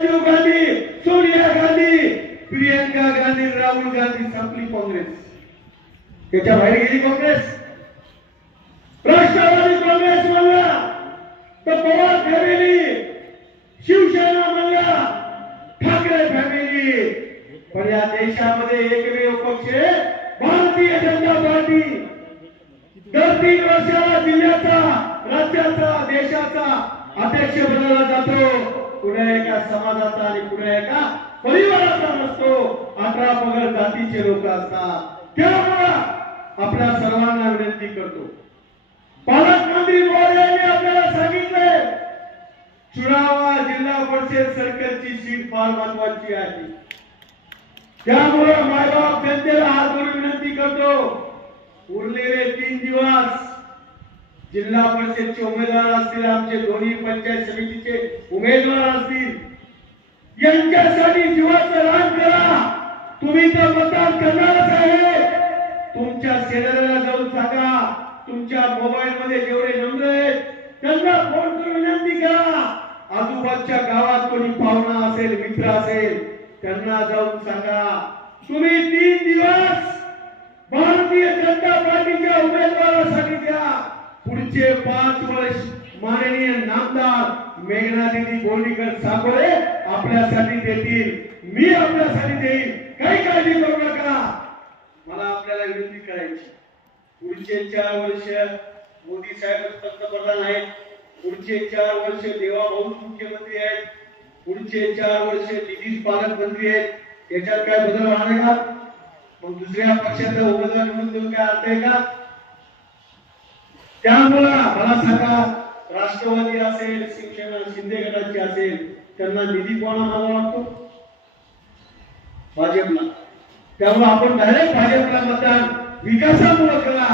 राजीव गांधी, सोनिया गांधी, प्रियंका गांधी, राहुल गांधी संपली काँग्रेस. त्याच्या बाहेर गेली काँग्रेस. राष्ट्रवादी काँग्रेस म्हणला तर पवार फॅमिली, शिवसेना म्हणला ठाकरे फॅमिली. पण या देशामध्ये एकमेव पक्ष भारतीय जनता पार्टी. दर 3 वर्षाला जिल्ह्याचा, राज्याचा, देशाचा अध्यक्ष बनवला जातो. कुण्या एका समाजाचा आणि कुण्या एका परिवाराचा नसतो. 18 पगड जातीचे लोक असतात. त्यामुळे आपल्या सर्वांना विनंती करतो, पालकमंत्री महोदयांनी आपल्याला सांगितले चुनावा जिल्हा परिषद सर्कलची सीट फार महत्वाची आहे. त्यामुळे मायबाप जनतेला हात जोडून विनंती करतो, उरलेले 3 दिवस जिल्हा परिषदचे उमेदवार असतील, आमचे दोन्ही पंचायत समितीचे उमेदवार असतील, यांच्यासाठी जीवाचं रान करा. तुम्ही तर मतदान करणारच आहे. तुमच्या शेजाऱ्याला जाऊन सांगा, तुमच्या मोबाईल मध्ये जेवढे नंबर आहेत त्यांना फोन करून विनंती करा. आजूबाजूच्या गावात कोणी पाहुणा असेल, मित्र असेल, त्यांना जाऊन सांगा तुम्ही 3 दिवस भारतीय जनता पार्टीच्या उमेदवारासाठी द्या. पुढचे 5 वर्ष माननीय नामदार मेघनादिनी बोर्डीकर साकोरे आपल्यासाठी देतील, मी आपल्यासाठी देईल. काही काळजी करू नका. मला आपल्याला विनंती करायची, पुढचे 4 वर्ष मोदी साहेब पंतप्रधान आहेत, पुढचे 4 वर्ष देवाभाऊ मुख्यमंत्री आहेत, पुढचे 4 वर्ष नितीश पालकमंत्री आहेत. याच्यात काय बदल होणार का? मग दुसऱ्या पक्षाचा उमेदवार निवडून देऊन काय अर्थ आहे का? त्यामुळे मला सांगा, राष्ट्रवादी असेल, शिवसेना शिंदे गटाची असेल, त्यांना निधी कोणा मागावा लागतो? भाजपला. त्यामुळे आपण डायरेक्ट भाजपला मतदान विकासामुळे करा.